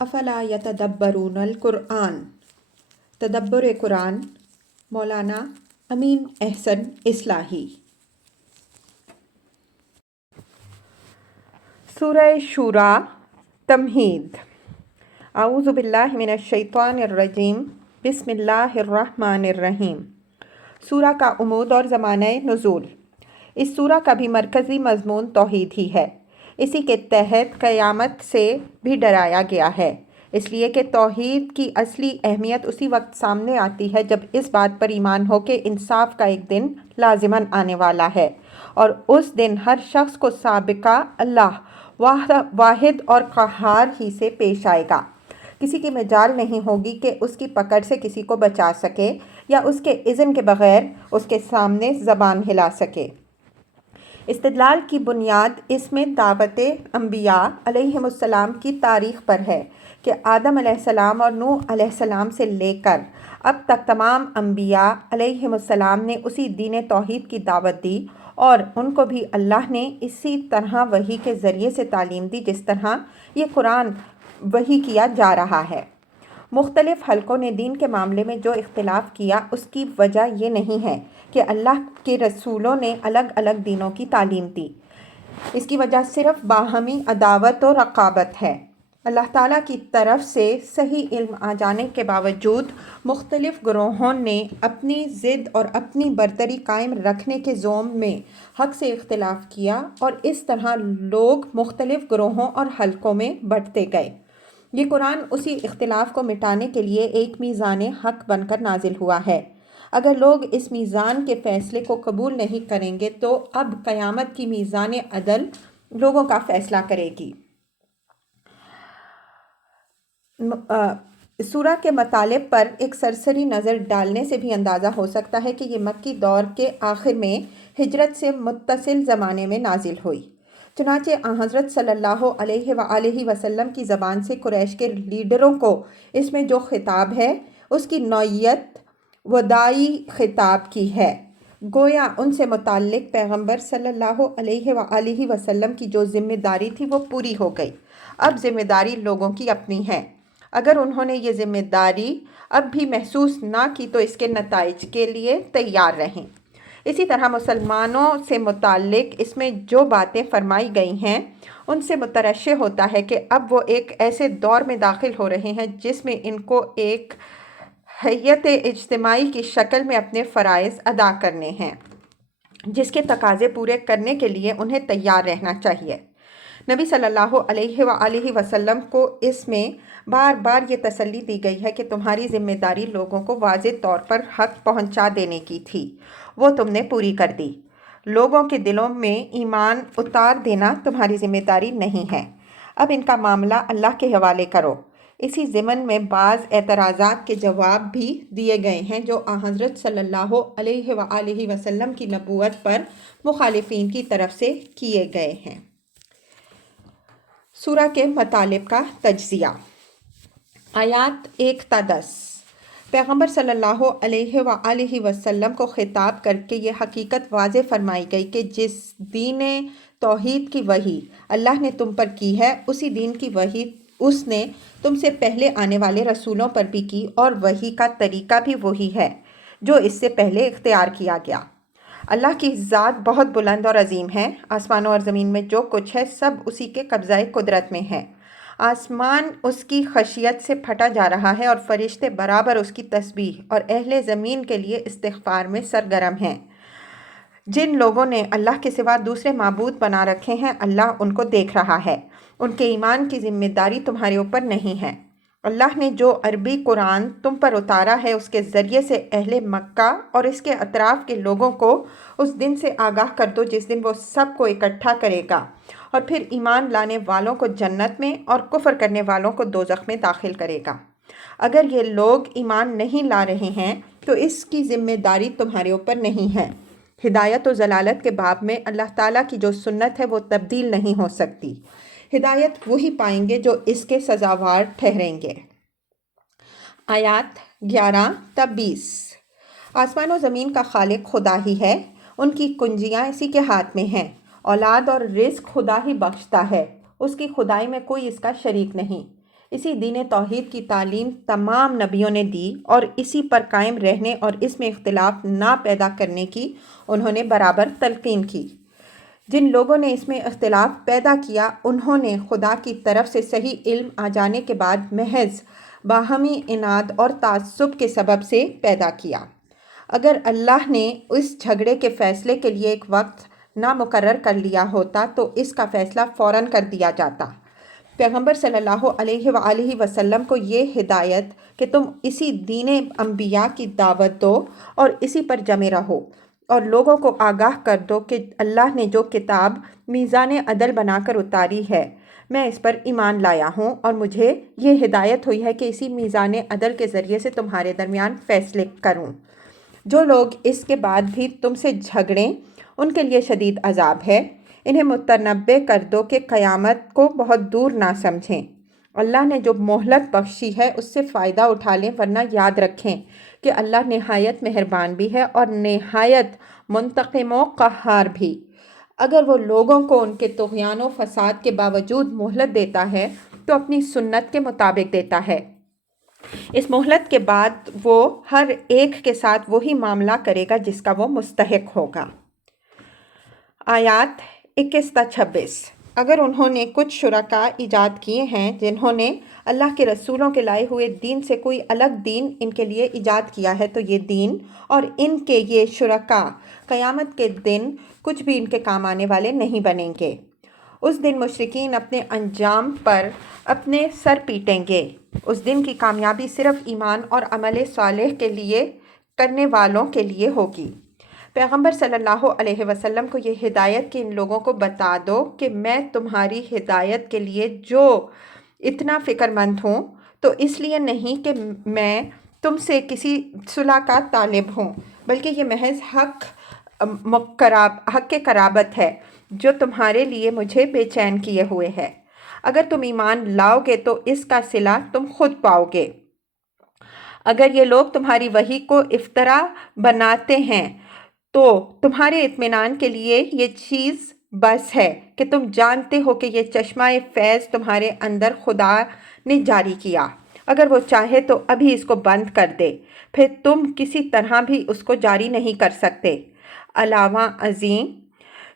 افلا یتدبرون القرآن، تدبر قرآن، مولانا امین احسن اصلاحی۔ سورہ شورا تمہید۔ اعوذ باللہ من الشیطان الرجیم، بسم اللہ الرحمن الرحیم۔ سورہ کا عمود اور زمانہ نزول۔ اس سورہ کا بھی مرکزی مضمون توحید ہی ہے۔ اسی کے تحت قیامت سے بھی ڈرایا گیا ہے، اس لیے کہ توحید کی اصلی اہمیت اسی وقت سامنے آتی ہے جب اس بات پر ایمان ہو کہ انصاف کا ایک دن لازماً آنے والا ہے، اور اس دن ہر شخص کو سابقہ اللہ واحد اور قہار ہی سے پیش آئے گا۔ کسی کی مجال نہیں ہوگی کہ اس کی پکڑ سے کسی کو بچا سکے یا اس کے اذن کے بغیر اس کے سامنے زبان ہلا سکے۔ استدلال کی بنیاد اس میں دعوت انبیاء علیہم السلام کی تاریخ پر ہے کہ آدم علیہ السلام اور نوح علیہ السلام سے لے کر اب تک تمام انبیاء علیہم السلام نے اسی دین توحید کی دعوت دی، اور ان کو بھی اللہ نے اسی طرح وحی کے ذریعے سے تعلیم دی جس طرح یہ قرآن وحی کیا جا رہا ہے۔ مختلف حلقوں نے دین کے معاملے میں جو اختلاف کیا اس کی وجہ یہ نہیں ہے کہ اللہ کے رسولوں نے الگ الگ دینوں کی تعلیم دی، اس کی وجہ صرف باہمی عداوت و رقابت ہے۔ اللہ تعالیٰ کی طرف سے صحیح علم آ جانے کے باوجود مختلف گروہوں نے اپنی ضد اور اپنی برتری قائم رکھنے کے زوم میں حق سے اختلاف کیا، اور اس طرح لوگ مختلف گروہوں اور حلقوں میں بٹتے گئے۔ یہ قرآن اسی اختلاف کو مٹانے کے لیے ایک میزان حق بن کر نازل ہوا ہے۔ اگر لوگ اس میزان کے فیصلے کو قبول نہیں کریں گے تو اب قیامت کی میزان عدل لوگوں کا فیصلہ کرے گی۔ سورہ کے مطالب پر ایک سرسری نظر ڈالنے سے بھی اندازہ ہو سکتا ہے کہ یہ مکی دور کے آخر میں ہجرت سے متصل زمانے میں نازل ہوئی۔ چنانچہ حضرت صلی اللہ علیہ وآلہ وسلم کی زبان سے قریش کے لیڈروں کو اس میں جو خطاب ہے اس کی نوعیت وداعی خطاب کی ہے، گویا ان سے متعلق پیغمبر صلی اللہ علیہ وآلہ وسلم کی جو ذمہ داری تھی وہ پوری ہو گئی۔ اب ذمہ داری لوگوں کی اپنی ہے۔ اگر انہوں نے یہ ذمہ داری اب بھی محسوس نہ کی تو اس کے نتائج کے لیے تیار رہیں۔ اسی طرح مسلمانوں سے متعلق اس میں جو باتیں فرمائی گئی ہیں ان سے مترشح ہوتا ہے کہ اب وہ ایک ایسے دور میں داخل ہو رہے ہیں جس میں ان کو ایک حیت اجتماعی کی شکل میں اپنے فرائض ادا کرنے ہیں، جس کے تقاضے پورے کرنے کے لیے انہیں تیار رہنا چاہیے۔ نبی صلی اللہ علیہ وآلہ وسلم کو اس میں بار بار یہ تسلی دی گئی ہے کہ تمہاری ذمہ داری لوگوں کو واضح طور پر حق پہنچا دینے کی تھی، وہ تم نے پوری کر دی۔ لوگوں کے دلوں میں ایمان اتار دینا تمہاری ذمہ داری نہیں ہے، اب ان کا معاملہ اللہ کے حوالے کرو۔ اسی ضمن میں بعض اعتراضات کے جواب بھی دیے گئے ہیں جو حضرت صلی اللہ علیہ وآلہ وسلم کی نبوت پر مخالفین کی طرف سے کیے گئے ہیں۔ سورہ کے مطالب کا تجزیہ۔ آیات 1 تا 10۔ پیغمبر صلی اللہ علیہ وآلہ وسلم کو خطاب کر کے یہ حقیقت واضح فرمائی گئی کہ جس دین توحید کی وحی اللہ نے تم پر کی ہے اسی دین کی وحی اس نے تم سے پہلے آنے والے رسولوں پر بھی کی، اور وحی کا طریقہ بھی وہی ہے جو اس سے پہلے اختیار کیا گیا۔ اللہ کی ذات بہت بلند اور عظیم ہے، آسمانوں اور زمین میں جو کچھ ہے سب اسی کے قبضہ قدرت میں ہے۔ آسمان اس کی خشیت سے پھٹا جا رہا ہے اور فرشتے برابر اس کی تسبیح اور اہل زمین کے لیے استغفار میں سرگرم ہیں۔ جن لوگوں نے اللہ کے سوا دوسرے معبود بنا رکھے ہیں اللہ ان کو دیکھ رہا ہے، ان کے ایمان کی ذمہ داری تمہارے اوپر نہیں ہے۔ اللہ نے جو عربی قرآن تم پر اتارا ہے اس کے ذریعے سے اہل مکہ اور اس کے اطراف کے لوگوں کو اس دن سے آگاہ کر دو جس دن وہ سب کو اکٹھا کرے گا، اور پھر ایمان لانے والوں کو جنت میں اور کفر کرنے والوں کو دوزخ میں داخل کرے گا۔ اگر یہ لوگ ایمان نہیں لا رہے ہیں تو اس کی ذمہ داری تمہارے اوپر نہیں ہے۔ ہدایت و ضلالت کے باب میں اللہ تعالیٰ کی جو سنت ہے وہ تبدیل نہیں ہو سکتی۔ ہدایت وہی پائیں گے جو اس کے سزاوار ٹھہریں گے۔ آیات 11 تا 20۔ آسمان و زمین کا خالق خدا ہی ہے، ان کی کنجیاں اسی کے ہاتھ میں ہیں، اولاد اور رزق خدا ہی بخشتا ہے، اس کی خدائی میں کوئی اس کا شریک نہیں۔ اسی دین توحید کی تعلیم تمام نبیوں نے دی اور اسی پر قائم رہنے اور اس میں اختلاف نہ پیدا کرنے کی انہوں نے برابر تلقین کی۔ جن لوگوں نے اس میں اختلاف پیدا کیا انہوں نے خدا کی طرف سے صحیح علم آ جانے کے بعد محض باہمی اناد اور تعصب کے سبب سے پیدا کیا۔ اگر اللہ نے اس جھگڑے کے فیصلے کے لیے ایک وقت نہ مقرر کر لیا ہوتا تو اس کا فیصلہ فوراً کر دیا جاتا۔ پیغمبر صلی اللہ علیہ وآلہ وسلم کو یہ ہدایت کہ تم اسی دین انبیاء کی دعوت دو اور اسی پر جمے رہو اور لوگوں کو آگاہ کر دو کہ اللہ نے جو کتاب میزان عدل بنا کر اتاری ہے میں اس پر ایمان لایا ہوں اور مجھے یہ ہدایت ہوئی ہے کہ اسی میزان عدل کے ذریعے سے تمہارے درمیان فیصلے کروں۔ جو لوگ اس کے بعد بھی تم سے جھگڑیں ان کے لیے شدید عذاب ہے۔ انہیں متنبع کر دو کہ قیامت کو بہت دور نہ سمجھیں۔ اللہ نے جو مہلت بخشی ہے اس سے فائدہ اٹھا لیں، ورنہ یاد رکھیں کہ اللہ نہایت مہربان بھی ہے اور نہایت منتقم و قہار بھی۔ اگر وہ لوگوں کو ان کے طغیان و فساد کے باوجود مہلت دیتا ہے تو اپنی سنت کے مطابق دیتا ہے۔ اس مہلت کے بعد وہ ہر ایک کے ساتھ وہی معاملہ کرے گا جس کا وہ مستحق ہوگا۔ آیات 21 تا 26۔ اگر انہوں نے کچھ شرکاء ایجاد کیے ہیں جنہوں نے اللہ کے رسولوں کے لائے ہوئے دین سے کوئی الگ دین ان کے لیے ایجاد کیا ہے تو یہ دین اور ان کے یہ شرکاء قیامت کے دن کچھ بھی ان کے کام آنے والے نہیں بنیں گے۔ اس دن مشرکین اپنے انجام پر اپنے سر پیٹیں گے۔ اس دن کی کامیابی صرف ایمان اور عمل صالح کے لیے کرنے والوں کے لیے ہوگی۔ پیغمبر صلی اللہ علیہ وسلم کو یہ ہدایت کہ ان لوگوں کو بتا دو کہ میں تمہاری ہدایت کے لیے جو اتنا فکر مند ہوں تو اس لیے نہیں کہ میں تم سے کسی صلح کا طالب ہوں، بلکہ یہ محض حق کے قرابت ہے جو تمہارے لیے مجھے بے چین کیے ہوئے ہے۔ اگر تم ایمان لاؤ گے تو اس کا صلہ تم خود پاؤ گے۔ اگر یہ لوگ تمہاری وحی کو افترا بناتے ہیں تو تمہارے اطمینان کے لیے یہ چیز بس ہے کہ تم جانتے ہو کہ یہ چشمہ فیض تمہارے اندر خدا نے جاری کیا۔ اگر وہ چاہے تو ابھی اس کو بند کر دے، پھر تم کسی طرح بھی اس کو جاری نہیں کر سکتے۔ علاوہ ازیں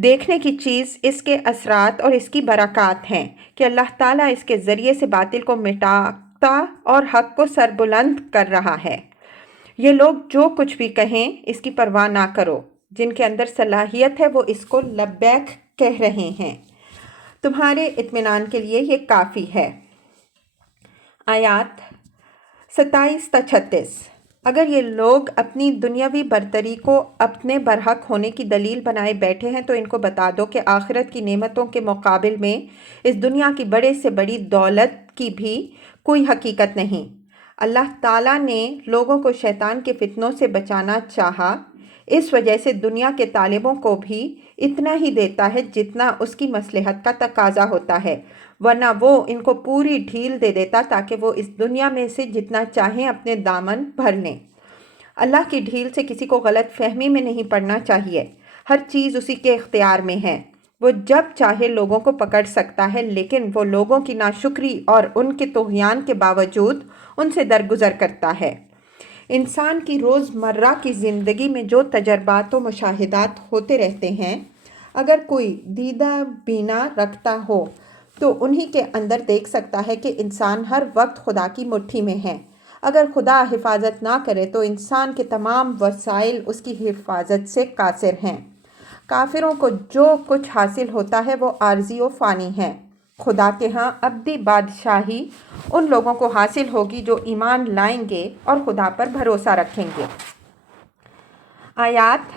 دیکھنے کی چیز اس کے اثرات اور اس کی برکات ہیں کہ اللہ تعالیٰ اس کے ذریعے سے باطل کو مٹاتا اور حق کو سربلند کر رہا ہے۔ یہ لوگ جو کچھ بھی کہیں اس کی پرواہ نہ کرو، جن کے اندر صلاحیت ہے وہ اس کو لبیک کہہ رہے ہیں، تمہارے اطمینان کے لیے یہ کافی ہے۔ آیات 27 تا 36۔ اگر یہ لوگ اپنی دنیاوی برتری کو اپنے برحق ہونے کی دلیل بنائے بیٹھے ہیں تو ان کو بتا دو کہ آخرت کی نعمتوں کے مقابل میں اس دنیا کی بڑے سے بڑی دولت کی بھی کوئی حقیقت نہیں۔ اللہ تعالیٰ نے لوگوں کو شیطان کے فتنوں سے بچانا چاہا، اس وجہ سے دنیا کے طالبوں کو بھی اتنا ہی دیتا ہے جتنا اس کی مصلحت کا تقاضا ہوتا ہے، ورنہ وہ ان کو پوری ڈھیل دے دیتا تاکہ وہ اس دنیا میں سے جتنا چاہیں اپنے دامن بھر لیں۔ اللہ کی ڈھیل سے کسی کو غلط فہمی میں نہیں پڑنا چاہیے، ہر چیز اسی کے اختیار میں ہے، وہ جب چاہے لوگوں کو پکڑ سکتا ہے، لیکن وہ لوگوں کی ناشکری اور ان کے طغیان کے باوجود ان سے درگزر کرتا ہے۔ انسان کی روزمرہ کی زندگی میں جو تجربات و مشاہدات ہوتے رہتے ہیں، اگر کوئی دیدہ بینا رکھتا ہو تو انہی کے اندر دیکھ سکتا ہے کہ انسان ہر وقت خدا کی مٹھی میں ہے۔ اگر خدا حفاظت نہ کرے تو انسان کے تمام وسائل اس کی حفاظت سے قاصر ہیں۔ کافروں کو جو کچھ حاصل ہوتا ہے وہ عارضی و فانی ہے۔ خدا کے ہاں ابدی بادشاہی ان لوگوں کو حاصل ہوگی جو ایمان لائیں گے اور خدا پر بھروسہ رکھیں گے۔ آیات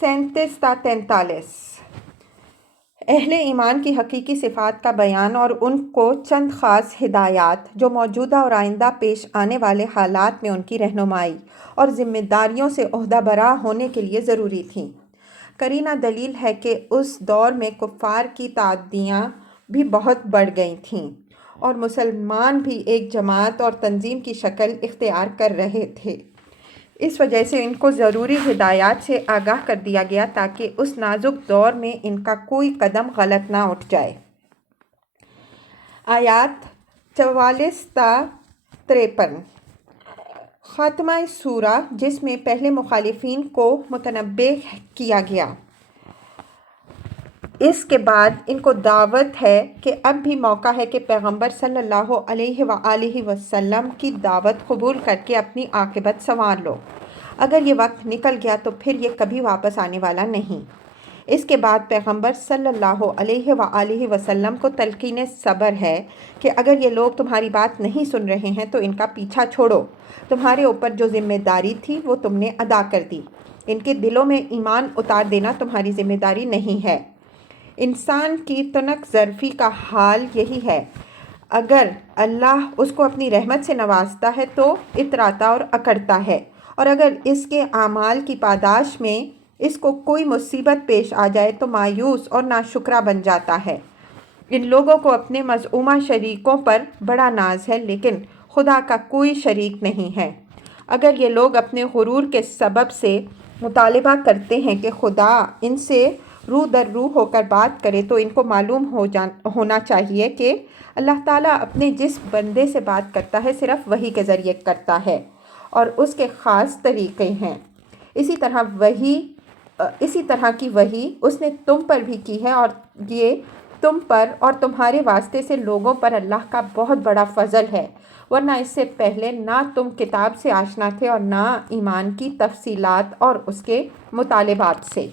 37 تا 43۔ اہل ایمان کی حقیقی صفات کا بیان اور ان کو چند خاص ہدایات جو موجودہ اور آئندہ پیش آنے والے حالات میں ان کی رہنمائی اور ذمہ داریوں سے عہدہ برا ہونے کے لیے ضروری تھیں۔ قرینہ دلیل ہے کہ اس دور میں کفار کی تعدیاں بھی بہت بڑھ گئی تھیں اور مسلمان بھی ایک جماعت اور تنظیم کی شکل اختیار کر رہے تھے، اس وجہ سے ان کو ضروری ہدایات سے آگاہ کر دیا گیا تاکہ اس نازک دور میں ان کا کوئی قدم غلط نہ اٹھ جائے۔ آیات 44 تا 53 خاتمہ سورہ، جس میں پہلے مخالفین کو متنبہ کیا گیا۔ اس کے بعد ان کو دعوت ہے کہ اب بھی موقع ہے کہ پیغمبر صلی اللہ علیہ وآلہ وسلم کی دعوت قبول کر کے اپنی عاقبت سنوار لو۔ اگر یہ وقت نکل گیا تو پھر یہ کبھی واپس آنے والا نہیں۔ اس کے بعد پیغمبر صلی اللہ علیہ وآلہ وسلم کو تلقین صبر ہے کہ اگر یہ لوگ تمہاری بات نہیں سن رہے ہیں تو ان کا پیچھا چھوڑو۔ تمہارے اوپر جو ذمہ داری تھی وہ تم نے ادا کر دی۔ ان کے دلوں میں ایمان اتار دینا تمہاری ذمہ داری نہیں ہے۔ انسان کی تنک ظرفی کا حال یہی ہے۔ اگر اللہ اس کو اپنی رحمت سے نوازتا ہے تو اتراتا اور اکڑتا ہے، اور اگر اس کے اعمال کی پاداش میں اس کو کوئی مصیبت پیش آ جائے تو مایوس اور ناشکرا بن جاتا ہے۔ ان لوگوں کو اپنے مزعومہ شریکوں پر بڑا ناز ہے، لیکن خدا کا کوئی شریک نہیں ہے۔ اگر یہ لوگ اپنے غرور کے سبب سے مطالبہ کرتے ہیں کہ خدا ان سے رو در رو ہو کر بات کرے، تو ان کو معلوم ہونا چاہیے کہ اللہ تعالیٰ اپنے جس بندے سے بات کرتا ہے صرف وحی کے ذریعے کرتا ہے، اور اس کے خاص طریقے ہیں۔ اسی طرح کی وحی اس نے تم پر بھی کی ہے، اور یہ تم پر اور تمہارے واسطے سے لوگوں پر اللہ کا بہت بڑا فضل ہے، ورنہ اس سے پہلے نہ تم کتاب سے آشنا تھے اور نہ ایمان کی تفصیلات اور اس کے مطالبات سے۔